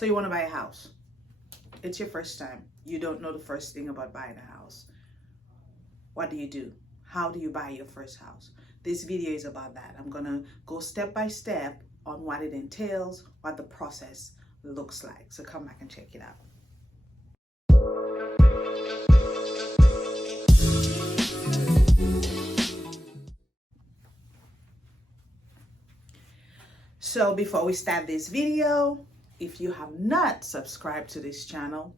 So you want to buy a house. It's your first time. You don't know the first thing about buying a house. What do? How do you buy your first house? This video is about that. I'm going to go step by step on what it entails, what the process looks like. So come back and check it out. So before we start this video, if you have not subscribed to this channel,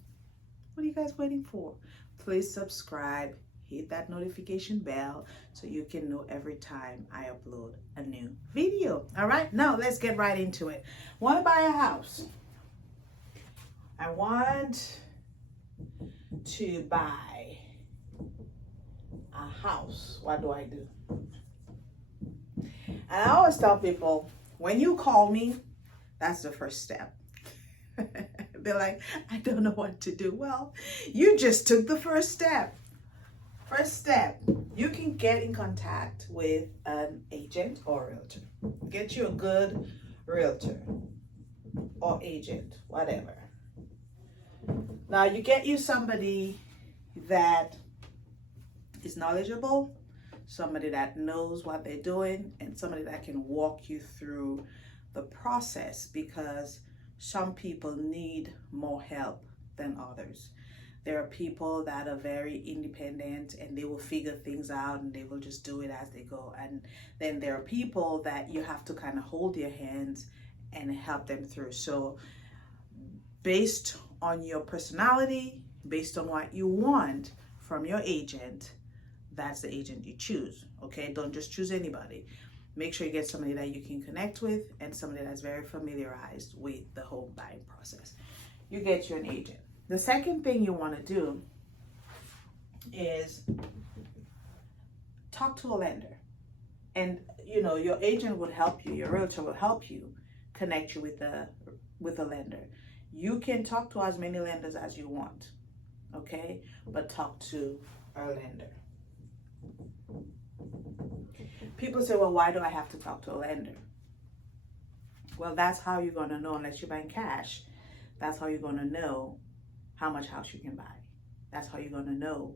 what are you guys waiting for? Please subscribe, hit that notification bell so you can know every time I upload a new video. All right, now let's get right into it. Want to buy a house? I want to buy a house. What do I do? And I always tell people, when you call me, that's the first step. They're like, I don't know what to do. Well, you just took the first step. First step, you can get in contact with an agent or realtor. Get you a good realtor or agent, whatever. Now you get you somebody that is knowledgeable, somebody that knows what they're doing, and somebody that can walk you through the process, because some people need more help than others. There are people that are very independent and they will figure things out and they will just do it as they go. And then there are people that you have to kind of hold their hands and help them through. So based on your personality, based on what you want from your agent, that's the agent you choose. Okay, don't just choose anybody. Make sure you get somebody that you can connect with and somebody that's very familiarized with the whole buying process. You get you an agent. The second thing you want to do is talk to a lender. And your agent would help you, your realtor will help you connect you with a lender. You can talk to as many lenders as you want, okay? But talk to a lender. People say, well, why do I have to talk to a lender? Well, that's how you're going to know, unless you're buying cash, that's how you're going to know how much house you can buy. That's how you're going to know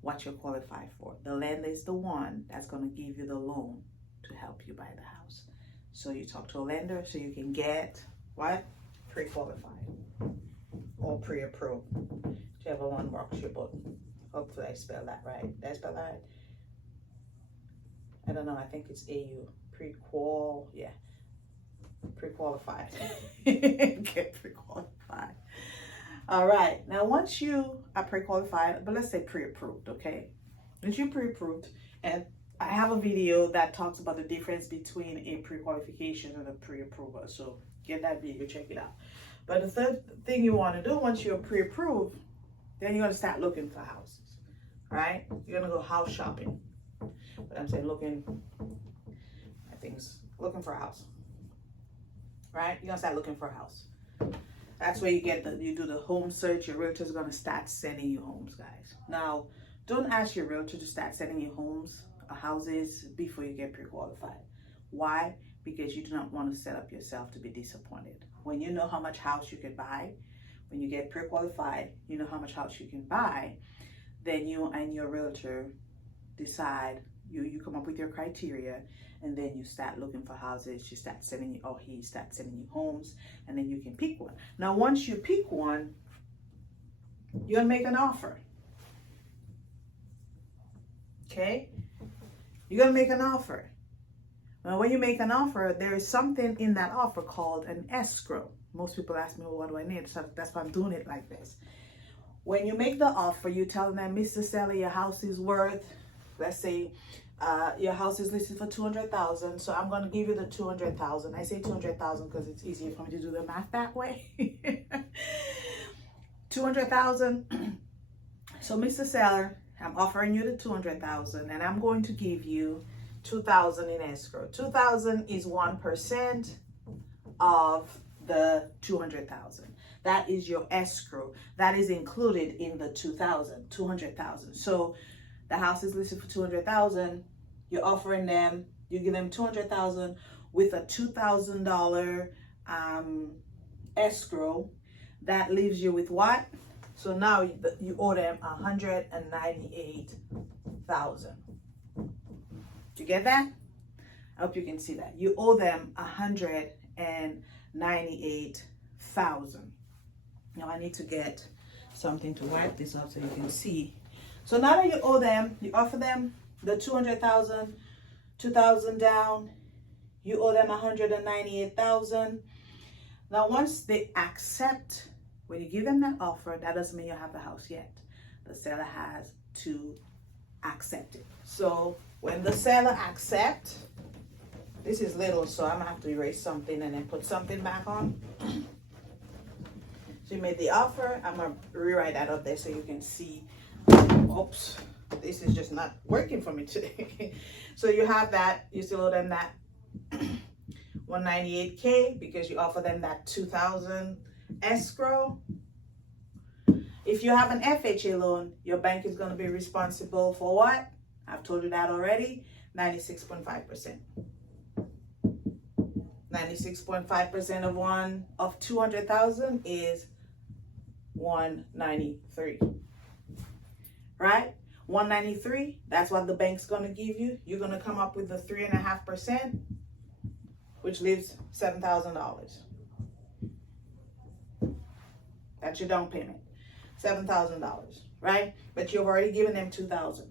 what you're qualified for. The lender is the one that's going to give you the loan to help you buy the house. So you talk to a lender so you can get what? Pre-qualified or pre-approved. Whichever one works your book. Hopefully I spelled that right. Did I spell that right? I don't know, I think it's AU. Pre-qualified. Get pre-qualified. All right, now once you are pre-qualified, but let's say pre-approved, okay? Once you're pre-approved, and I have a video that talks about the difference between a pre-qualification and a pre-approval, so get that video, check it out. But the third thing you want to do once you're pre-approved, then you're going to start looking for houses, right? You're going to go house shopping. But I'm saying looking for a house, right? You're gonna start looking for a house. That's where you do the home search. Your realtor's gonna start sending you homes, guys. Now, don't ask your realtor to start sending you homes or houses before you get pre-qualified. Why? Because you do not want to set up yourself to be disappointed. When you know how much house you can buy, when you get pre-qualified, you know how much house you can buy, then you and your realtor decide, you come up with your criteria, and then you start looking for houses. He starts sending you homes, and then you can pick one. Now, once you pick one, you're gonna make an offer. Okay? You're gonna make an offer. Now, when you make an offer, there is something in that offer called an escrow. Most people ask me, well, what do I need? So that's why I'm doing it like this. When you make the offer, you tell them, Mr. Seller, your house is worth, let's say your house is listed for $200,000, so I'm going to give you the $200,000. I say $200,000 because it's easier for me to do the math that way. $200,000. So, Mr. Seller, I'm offering you the $200,000, and I'm going to give you $2,000 in escrow. $2,000 is 1% of the $200,000. That is your escrow. That is included in the $200,000. So the house is listed for $200,000. You're offering them, you give them $200,000 with a $2,000 escrow, that leaves you with what? So now you owe them $198,000. You get that? I hope you can see that. You owe them $198,000. Now I need to get something to wipe this up so you can see. So now that you owe them, you offer them the $200,000, $2,000 down. You owe them $198,000. Now once they accept, when you give them that offer, that doesn't mean you have the house yet. The seller has to accept it. So when the seller accepts, this is little, so I'm gonna have to erase something and then put something back on. So you made the offer. I'm gonna rewrite that up there so you can see. Oops, this is just not working for me today. So you have that, you still owe them that $198K because you offer them that $2,000 escrow. If you have an FHA loan, your bank is going to be responsible for what? I've told you that already. 96.5%. 96.5% of 200,000 is 193. Right? 193, that's what the bank's going to give you. You're going to come up with the 3.5%, which leaves $7,000. That's your down payment. $7,000, right? But you've already given them $2,000.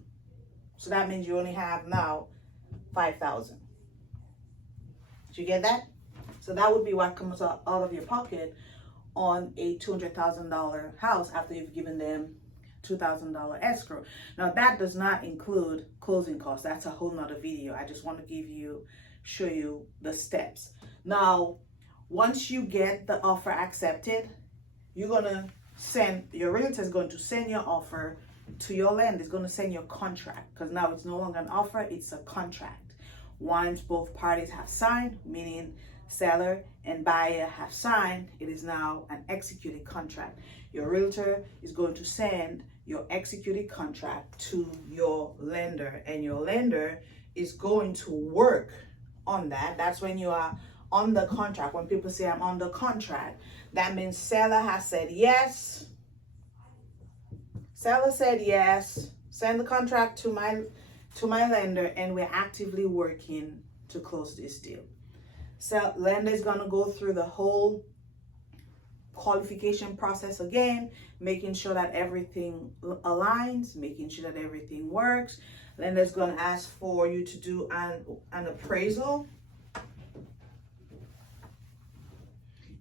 So that means you only have now $5,000. Did you get that? So that would be what comes out of your pocket on a $200,000 house after you've given them $2,000 escrow. Now that does not include closing costs. That's a whole nother video. I just want to show you the steps. Now, once you get the offer accepted, you're gonna your realtor is going to send your offer to your lender. It's going to send your contract, because now it's no longer an offer, it's a contract. Once both parties have signed, meaning seller and buyer have signed, it is now an executed contract. Your realtor is going to send your executed contract to your lender, and your lender is going to work on that. That's when you are on the contract. When people say I'm on the contract, that means seller has said yes. Seller said yes. Send the contract to my lender, and we're actively working to close this deal. So lender is going to go through the whole qualification process again, making sure that everything aligns, making sure that everything works. Lender is going to ask for you to do an appraisal.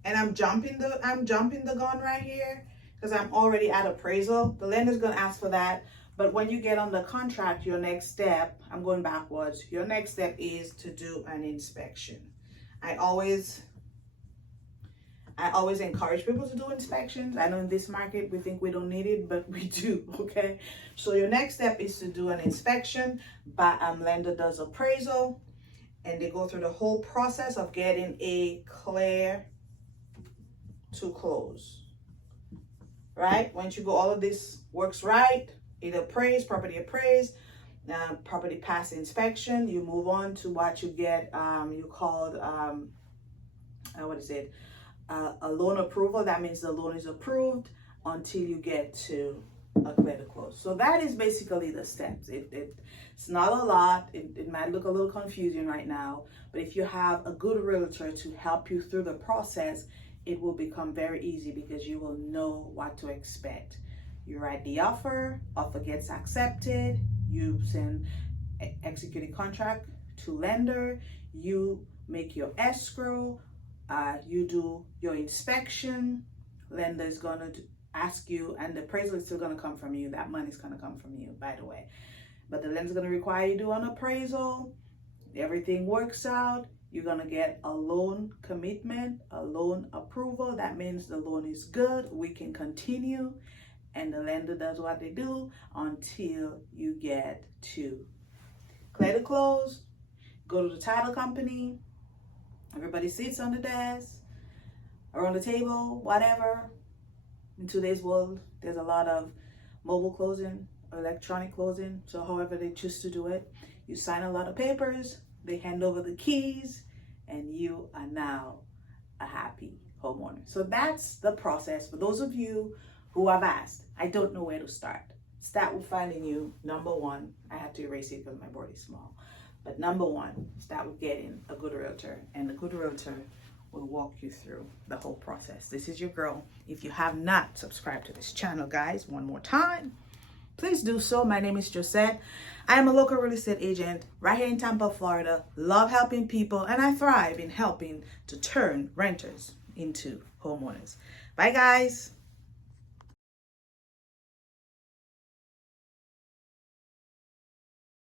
And I'm jumping the gun right here because I'm already at appraisal. The lender's going to ask for that. But when you get on the contract, your next step, I'm going backwards. Your next step is to do an inspection. I always encourage people to do inspections. I know in this market, we think we don't need it, but we do, okay? So your next step is to do an inspection. Lender does appraisal, and they go through the whole process of getting a clear to close, right? Once you go, all of this works right, property appraised, property pass inspection, you move on to what you get, you called, a loan approval. That means the loan is approved until you get to a clear to close. So that is basically the steps. It's not a lot. It might look a little confusing right now, but if you have a good realtor to help you through the process, it will become very easy because you will know what to expect. You write the offer gets accepted, you send executed contract to lender, you make your escrow, you do your inspection, lender is going to ask you, and the appraisal is still going to come from you. That money is going to come from you, by the way. But the lender is going to require you to do an appraisal. Everything works out. You're going to get a loan commitment, a loan approval. That means the loan is good. We can continue. And the lender does what they do until you get to clear to close. Go to the title company. Everybody sits on the desk or on the table, whatever. In today's world, there's a lot of mobile closing, electronic closing. So however they choose to do it, you sign a lot of papers. They hand over the keys, and you are now a happy homeowner. So that's the process. For those of you who have asked, I don't know where to start. Start with finding you. Number one, I had to erase it because my board is small. But number one, start with getting a good realtor, and a good realtor will walk you through the whole process. This is your girl. If you have not subscribed to this channel, guys, one more time, please do so. My name is Josette. I am a local real estate agent right here in Tampa, Florida. Love helping people, and I thrive in helping to turn renters into homeowners. Bye, guys.